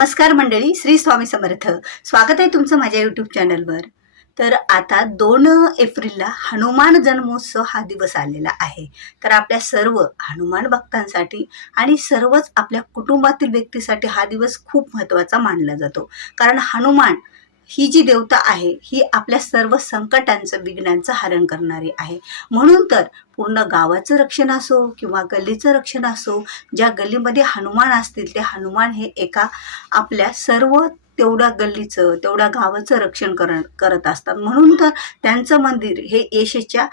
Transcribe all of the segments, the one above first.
नमस्कार मंडळी, श्री स्वामी समर्थ. स्वागत आहे तुमचं माझ्या यूट्यूब चॅनलवर. तर आता 2 एप्रिलला हनुमान जन्मोत्सव हा दिवस आलेला आहे. तर आपल्या सर्व हनुमान भक्तांसाठी आणि सर्वच आपल्या कुटुंबातील व्यक्तीसाठी हा दिवस खूप महत्त्वाचा मानला जातो. कारण हनुमान ही जी देवता आहे ही आपल्या सर्व संकटांचं, विघ्नांचं हरण करणारी आहे. म्हणून तर पूर्ण गावाचं रक्षण असो किंवा गल्लीचं रक्षण असो, ज्या गल्लीमध्ये हनुमान असतील ते हनुमान हे एका आपल्या सर्व तेवढ्या गल्लीचं, तेवढ्या गावाचं रक्षण करत असतात. म्हणून तर त्यांचं मंदिर हे येशीच्या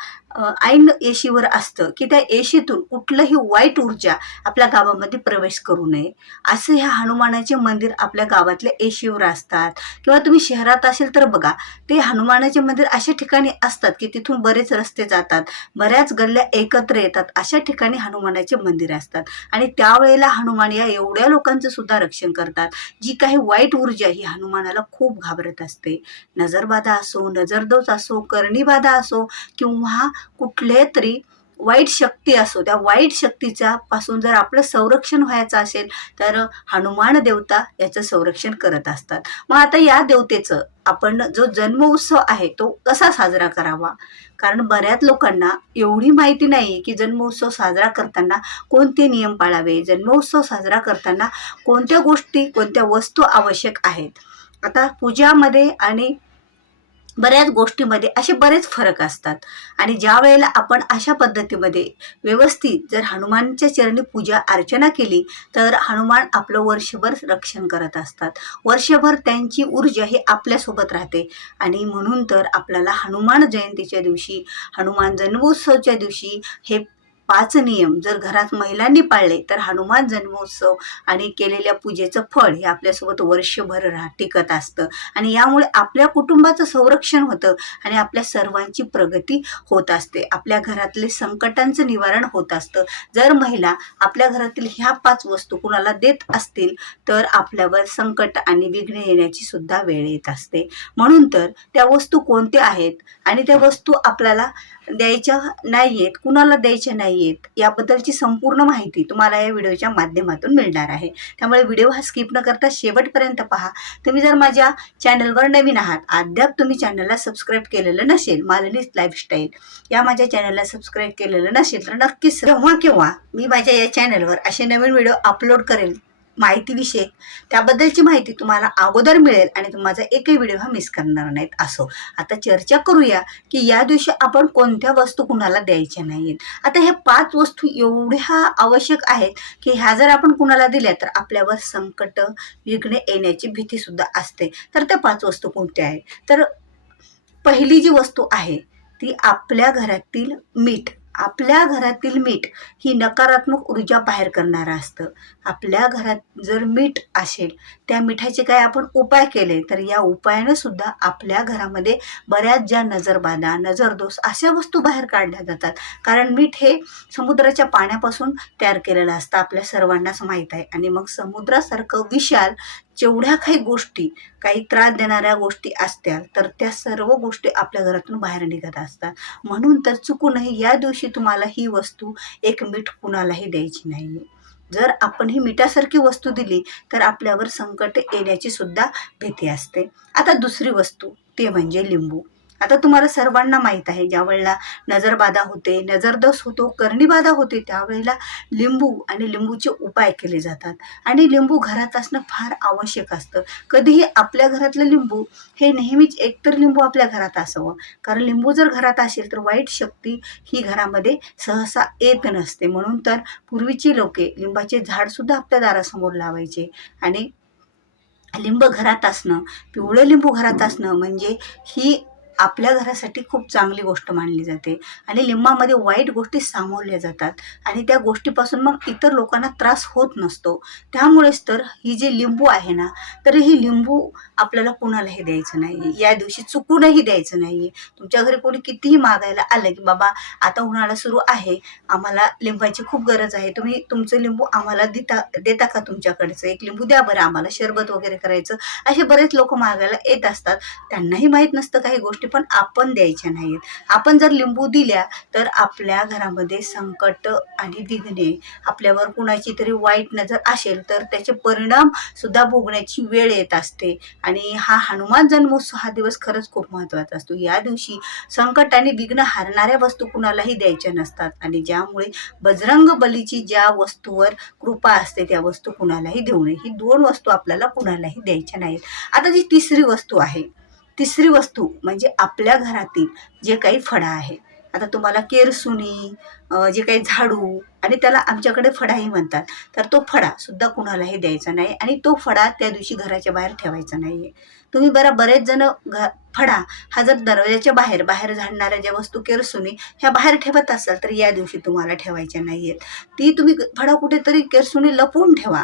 ऐन येशीवर असतं, की त्या येशीतून कुठलंही वाईट ऊर्जा आपल्या गावामध्ये प्रवेश करू नये. असं ह्या हनुमानाचे मंदिर आपल्या गावातल्या येशीवर असतात. किंवा तुम्ही शहरात असेल तर बघा, ते हनुमानाचे मंदिर अशा ठिकाणी असतात, की तिथून बरेच रस्ते जातात, बऱ्याच गल्ल्या एकत्र येतात. अशा ठिकाणी हनुमानाचे मंदिर असतात आणि त्यावेळेला हनुमान या एवढ्या लोकांचं सुद्धा रक्षण करतात. जी काही वाईट ऊर्जा ही हनुमानाला खूप घाबरत असते. नजरबाधा असो, नजरदोष असो, करणीबाधा असो किंवा कुठले तरी वाईट शक्ती असो, त्या वाईट शक्तीच्या पासून जर आपलं संरक्षण व्हायचं असेल तर हनुमान देवता याचं संरक्षण करत असतात. मग आता या देवतेचं आपण जो जन्मोत्सव आहे तो कसा साजरा करावा? कारण बऱ्याच लोकांना एवढी माहिती नाही की जन्मोत्सव साजरा करताना कोणते नियम पाळावे, जन्मोत्सव साजरा करताना कोणत्या गोष्टी, कोणत्या वस्तू आवश्यक आहेत. आता पूजामध्ये आणि बऱ्याच गोष्टीमध्ये असे बरेच फरक असतात आणि ज्या वेळेला आपण अशा पद्धतीमध्ये व्यवस्थित जर हनुमानच्या चरणी पूजा अर्चना केली तर हनुमान आपलं वर्षभर रक्षण करत असतात. वर्षभर त्यांची ऊर्जा ही आपल्यासोबत राहते आणि म्हणून तर आपल्याला हनुमान जयंतीच्या दिवशी, हनुमान जन्मोत्सवच्या दिवशी हे 5 नियम जर घरात महिलांनी पाळले तर हनुमान जन्मोत्सव आणि केलेल्या पूजेचं फळ हे आपल्यासोबत वर्षभर टिकत असतं आणि यामुळे आपल्या कुटुंबाचं संरक्षण होतं आणि आपल्या सर्वांची प्रगती होत असते. आपल्या घरातले संकटांचं निवारण होत असतं. जर महिला आपल्या घरातील ह्या 5 वस्तू कुणाला देत असतील तर आपल्यावर संकट आणि विघ्न येण्याची सुद्धा वेळ येत असते. म्हणून तर त्या वस्तू कोणत्या आहेत आणि त्या वस्तू आपल्याला द्यायच्या नाहीयेत, कुणाला द्यायच्या नाहीयेत याबद्दलची संपूर्ण माहिती तुम्हाला या व्हिडिओच्या माध्यमातून मिळणार आहे. त्यामुळे व्हिडिओ हा स्किप न करता शेवटपर्यंत पहा. तुम्ही जर माझ्या चॅनलवर नवीन आहात, अद्याप तुम्ही चॅनलला सबस्क्राईब केलेलं नसेल, मालनीज लाईफस्टाईल या माझ्या चॅनलला सबस्क्राईब केलेलं नसेल तर नक्कीच केव्हा केव्हा मी माझ्या या चॅनलवर असे नवीन व्हिडिओ अपलोड करेल माहितीविषयक, त्याबद्दलची माहिती तुम्हाला अगोदर मिळेल आणि माझा एकही व्हिडिओ हा मिस करणार नाहीत. असो, आता चर्चा करूया की या दिवशी आपण कोणत्या वस्तू कुणाला द्यायच्या नाहीयेत. आता ह्या 5 वस्तू एवढ्या आवश्यक आहेत की ह्या जर आपण कुणाला दिल्या तर आपल्यावर संकट, विघ्न येण्याची भीती सुद्धा असते. तर त्या 5 वस्तू कोणत्या आहेत? तर पहिली जी वस्तू आहे ती आपल्या घरातील मीठ. आपल्या घरातील मीठ ही नकारात्मक ऊर्जा बाहेर करणारं असतं. आपल्या घरात जर मीठ असेल, त्या मिठाचे काय आपण उपाय केले तर या उपायानं सुद्धा आपल्या घरामध्ये बऱ्याच ज्या नजरबाधा, नजरदोष अशा वस्तू बाहेर काढल्या जातात. कारण मीठ हे समुद्राच्या पाण्यापासून तयार केलेलं असतं, आपल्या सर्वांनाच माहीत आहे. आणि मग समुद्रासारखं विशाल जेवढ्या काही गोष्टी, काही त्रास देणाऱ्या गोष्टी असत्या तर त्या सर्व गोष्टी आपल्या घरातून बाहेर निघत असतात. म्हणून तर चुकूनही या दिवशी तुम्हाला ही वस्तू, एक मीठ कुणालाही द्यायची नाही. जर आपण ही मिठासारखी वस्तू दिली तर आपल्यावर संकट येण्याची सुद्धा भीती असते. आता दुसरी वस्तू ते म्हणजे लिंबू. आता तुम्हाला सर्वांना माहीत आहे, ज्या वेळेला नजरबाधा होते, नजरदोष होतो, करणीबाधा होते त्यावेळेला लिंबू आणि लिंबूचे उपाय केले जातात आणि लिंबू घरात असणं फार आवश्यक असतं. कधीही आपल्या घरातलं लिंबू हे नेहमीच एकतर लिंबू आपल्या घरात असावं, कारण लिंबू जर घरात असेल तर वाईट शक्ती ही घरामध्ये सहसा येत नसते. म्हणून तर पूर्वीची लोके लिंबाचे झाड सुद्धा आपल्या दारासमोर लावायचे आणि लिंब घरात असणं, पिवळं लिंबू घरात असणं म्हणजे ही आपल्या घरासाठी खूप चांगली गोष्ट मानली जाते आणि लिंबामध्ये वाईट गोष्टी सामावल्या जातात आणि त्या गोष्टीपासून मग इतर लोकांना त्रास होत नसतो. त्यामुळेच तर ही जी लिंबू आहे ना, तर ही लिंबू आपल्याला कुणालाही द्यायचं नाही, या दिवशी चुकूनही द्यायचं नाही. तुमच्या घरी कोणी कितीही मागायला आलं की बाबा आता उन्हाळा सुरू आहे, आम्हाला लिंबाची खूप गरज आहे, तुम्ही तुमचं लिंबू आम्हाला देता का? तुमच्याकडचं एक लिंबू द्या बरं, आम्हाला शरबत वगैरे करायचं. असे बरेच लोक मागायला येत असतात. त्यांनाही माहीत नसतं काही गोष्टी गोष्टी पण आपण द्यायच्या नाहीत. आपण जर लिंबू दिल्या तर आपल्या घरामध्ये संकट आणि विघ्ने, आपल्यावर कुणाची तरी वाईट नजर असेल तर त्याचे परिणाम सुद्धा भोगण्याची वेळ येत असते. आणि हा हनुमान जन्मोत्सव हा दिवस खरंच खूप महत्त्वाचा असतो. या दिवशी संकट आणि विघ्न हारणाऱ्या वस्तू कुणालाही द्यायच्या नसतात आणि ज्यामुळे बजरंग बलीची ज्या वस्तूवर कृपा असते त्या वस्तू कुणालाही देऊ नये. ही 2 वस्तू आपल्याला कुणालाही द्यायच्या नाहीत. आता जी तिसरी वस्तू आहे, तिसरी वस्तू म्हणजे आपल्या घरातील जे काही फळं आहे. आता तुम्हाला केरसुणी, जे काही झाडू आणि त्याला आमच्याकडे फडाही म्हणतात. तर तो फडा सुद्धा कुणालाही द्यायचा नाही आणि तो फडा त्या दिवशी घराच्या बाहेर ठेवायचा नाहीये. तुम्ही बरेच जण फडा हा जर दरवाजाच्या बाहेर बाहेर झाडणाऱ्या ज्या वस्तू केरसुणी ह्या बाहेर ठेवत असाल तर या दिवशी तुम्हाला ठेवायच्या नाहीयेत. ती तुम्ही फडा कुठेतरी केरसुणी लपवून ठेवा.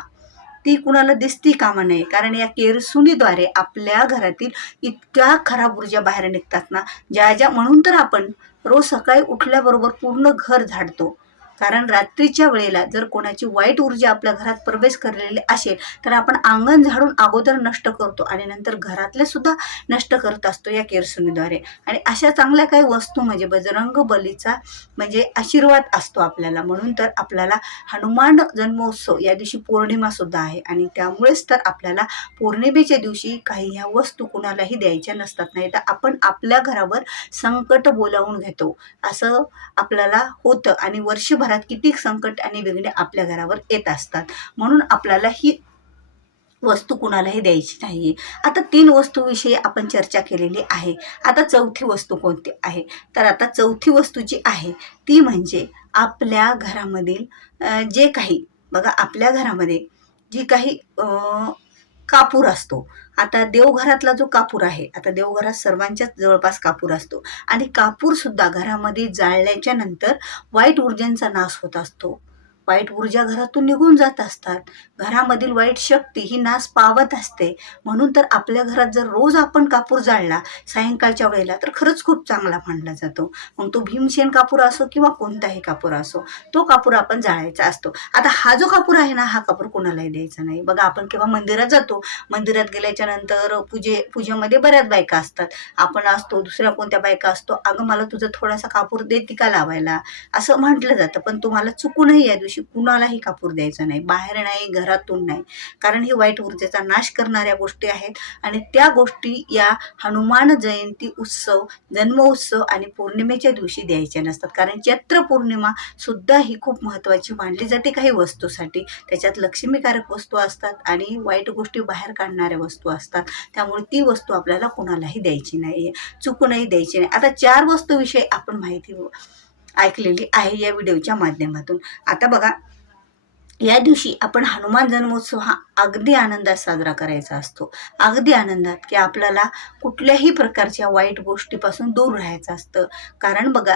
ती कुणाला दिसती कामा नये, कारण या केरसुणीद्वारे आपल्या घरातील इतक्या खराब ऊर्जा बाहेर निघतात ना, म्हणून तर आपण रोज सकाळी उठल्याबरोबर पूर्ण घर झाडतो. कारण रात्रीच्या वेळेला जर कोणाची वाईट ऊर्जा आपल्या घरात प्रवेश करलेली असेल तर आपण अंगण झाडून अगोदर नष्ट करतो आणि नंतर घरातले सुद्धा नष्ट करत असतो या केरसुणीद्वारे. आणि अशा चांगल्या काही वस्तू म्हणजे बजरंग बलीचा म्हणजे आशीर्वाद असतो आपल्याला. म्हणून तर आपल्याला हनुमान जन्मोत्सव या दिवशी पौर्णिमा सुद्धा आहे आणि त्यामुळेच तर आपल्याला पौर्णिमेच्या दिवशी काही ह्या वस्तू कुणालाही द्यायच्या नसतात. नाही तर आपण आपल्या घरावर संकट बोलावून घेतो असं आपल्याला होतं आणि वर्षभरात किती संकट आणि विघ्ने आपल्या घरावर येत असतात. म्हणून आपल्याला ही वस्तू कुणालाही द्यायची नाहीये. आता 3 वस्तूविषयी आपण चर्चा केलेली आहे. आता चौथी वस्तू कोणती आहे? तर आता चौथी वस्तू जी आहे ती म्हणजे आपल्या घरामधील जे काही बघा आपल्या घरामध्ये जी काही कापूर असतो. आता देवघरातला जो कापूर आहे, आता देवघरात सर्वांच्याच जवळपास कापूर असतो आणि कापूर सुद्धा घरामध्ये जाळल्याच्या नंतर वाईट ऊर्जांचा नाश होत असतो. वाईट ऊर्जा घरातून निघून जात असतात. घरामधील वाईट शक्ती ही नाश पावत असते. म्हणून तर आपल्या घरात जर रोज आपण कापूर जाळला सायंकाळच्या वेळेला तर खरंच खूप चांगला मानला जातो. मग तो भीमसेन कापूर असो किंवा कोणताही कापूर असो, तो कापूर आपण जाळायचा असतो. आता हा जो कापूर आहे ना, हा कापूर कोणालाही द्यायचा नाही. बघा आपण केव्हा मंदिरात जातो, मंदिरात गेल्याच्या नंतर पूजेमध्ये बऱ्याच बायका असतात. आपण असतो, दुसऱ्या कोणत्या बायका असतो, अगं मला तुझं थोडासा कापूर देते का लावायला, असं म्हटलं जातं. पण तुम्हाला चुकूनही या दिवशी कुणालाही कापूर द्यायचा नाही, बाहेर नाही, घरातून नाही. कारण ही वाईट ऊर्जेचा नाश करणाऱ्या गोष्टी आहेत आणि त्या गोष्टी या हनुमान जयंती उत्सव, जन्मोत्सव आणि पौर्णिमेच्या दिवशी द्यायच्या नसतात. कारण चैत्र पौर्णिमा सुद्धा ही खूप महत्त्वाची मानली जाते काही वस्तूसाठी. त्याच्यात लक्ष्मीकारक वस्तू असतात आणि वाईट गोष्टी बाहेर काढणाऱ्या वस्तू असतात. त्यामुळे ती वस्तू आपल्याला कुणालाही द्यायची नाहीये, चुकूनही द्यायची नाही. आता 4 वस्तूविषयी आपण माहिती ऐकलेली आहे या व्हिडिओच्या माध्यमातून. आता बघा, या दिवशी आपण हनुमान जन्मोत्सव हा अगदी आनंदात साजरा करायचा असतो. अगदी आनंदात, की आपल्याला कुठल्याही प्रकारच्या वाईट गोष्टीपासून दूर राहायचं असतं. कारण बघा,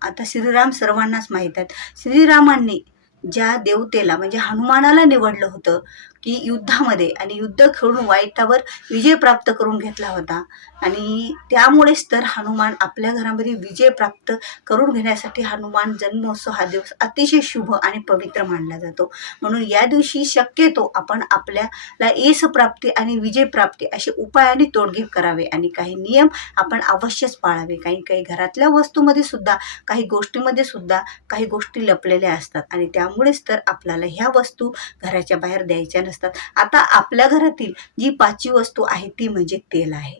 आता श्रीराम सर्वांनाच माहीत आहेत. श्रीरामांनी ज्या देवतेला म्हणजे हनुमानाला निवडलं होतं की युद्धामध्ये, आणि युद्ध खेळून वाईटावर विजय प्राप्त करून घेतला होता आणि त्यामुळेच तर हनुमान आपल्या घरामध्ये विजय प्राप्त करून घेण्यासाठी हनुमान जन्मोत्सव हा दिवस अतिशय शुभ आणि पवित्र मानला जातो. म्हणून या दिवशी शक्यतो आपण आपल्याला यश प्राप्ती आणि विजय प्राप्ती असे उपाय आणि तोडगे करावे आणि काही नियम आपण अवश्यच पाळावे. काही घरातल्या वस्तूमध्ये सुद्धा, काही गोष्टीमध्ये सुद्धा काही गोष्टी लपलेल्या असतात आणि त्यामुळेच तर आपल्याला ह्या वस्तू घराच्या बाहेर द्यायच्या नसतात. आता आपल्या घरातील जी 5वी वस्तू आहे ती म्हणजे तेल आहे.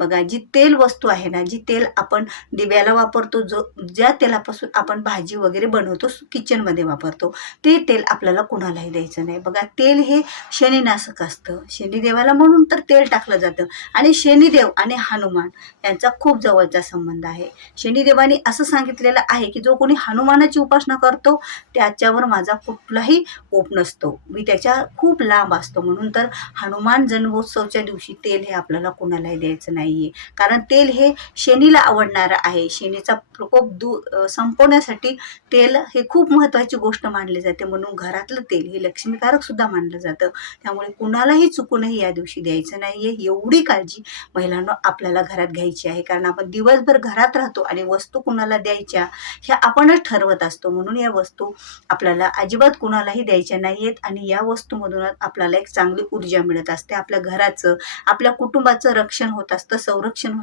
बघा, जी तेल वस्तू आहे ना, जी तेल आपण दिव्याला वापरतो, ज्या तेलापासून आपण भाजी वगैरे बनवतो, किचनमध्ये वापरतो, ते तेल आपल्याला कुणालाही द्यायचं नाही. बघा, तेल हे शनिनाशक असतं. शनिदेवाला म्हणून तर तेल टाकलं जातं आणि शनिदेव आणि हनुमान यांचा खूप जवळचा संबंध आहे. शनिदेवाने असं सांगितलेलं आहे की जो कोणी हनुमानाची उपासना करतो त्याच्यावर माझा कुठलाही कोप नसतो, मी त्याच्या खूप लांब असतो. म्हणून तर हनुमान जन्मोत्सवच्या दिवशी तेल हे आपल्याला कुणालाही द्यायचं नाहीये. कारण तेल हे शनीला आवडणारं आहे. शनीचा प्रकोप संपवण्यासाठी तेल हे खूप महत्त्वाची गोष्ट मानली जाते. म्हणून घरातलं तेल हे लक्ष्मीकारक सुद्धा मानलं जातं. त्यामुळे कुणालाही चुकूनही या दिवशी द्यायचं नाहीये. एवढी काळजी महिलांना आपल्याला घरात घ्यायची आहे. कारण आपण दिवसभर घरात राहतो आणि वस्तू कुणाला द्यायच्या ह्या आपणच ठरवत असतो. म्हणून या वस्तू आपल्याला अजिबात कुणालाही द्यायच्या नाहीयेत आणि या वस्तूमधून आपल्याला एक चांगली ऊर्जा मिळत असते. आपल्या घराचं, आपल्या कुटुंबाचं रक्षण होत असतं, असतं, संरक्षण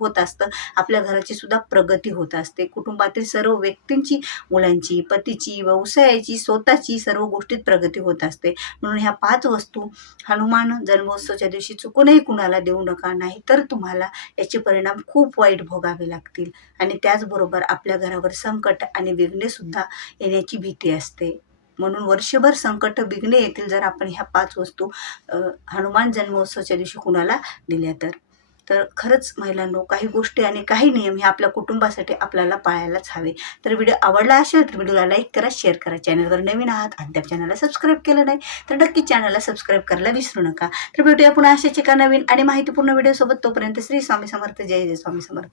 होत असतं, आपल्या घराची सुद्धा प्रगती होत असते. कुटुंबातील सर्व व्यक्तींची, मुलांची, पतीची, व्यवसायाची, स्वतःची सर्व गोष्टीत प्रगती होत असते. म्हणून ह्या 5 वस्तू हनुमान जन्मोत्सवाच्या दिवशी चुकूनही कुणाला देऊ नका, नाही तर तुम्हाला याचे परिणाम खूप वाईट भोगावे लागतील. आणि त्याचबरोबर आपल्या घरावर संकट आणि विघ्ने सुद्धा येण्याची भीती असते. म्हणून वर्षभर संकट विघ्ने येतील जर आपण ह्या 5 वस्तू हनुमान जन्मोत्सवाच्या दिवशी कुणाला दिल्या तर. तर खरंच महिलांनो, काही गोष्टी आणि काही नियम हे आपल्या कुटुंबासाठी आपल्याला पाळायलाच हवे. तर व्हिडिओ आवडला असेल तर व्हिडिओला लाईक करा, शेअर करा. चॅनलवर नवीन आहात, अद्याप चॅनलला सबस्क्राईब केलं नाही तर नक्कीच चॅनलला सबस्क्राईब करायला विसरू नका. तर भेटूया पुन्हा अशाच एका नवीन आणि माहितीपूर्ण व्हिडिओसोबत. तोपर्यंत श्री स्वामी समर्थ. जय जय स्वामी समर्थ.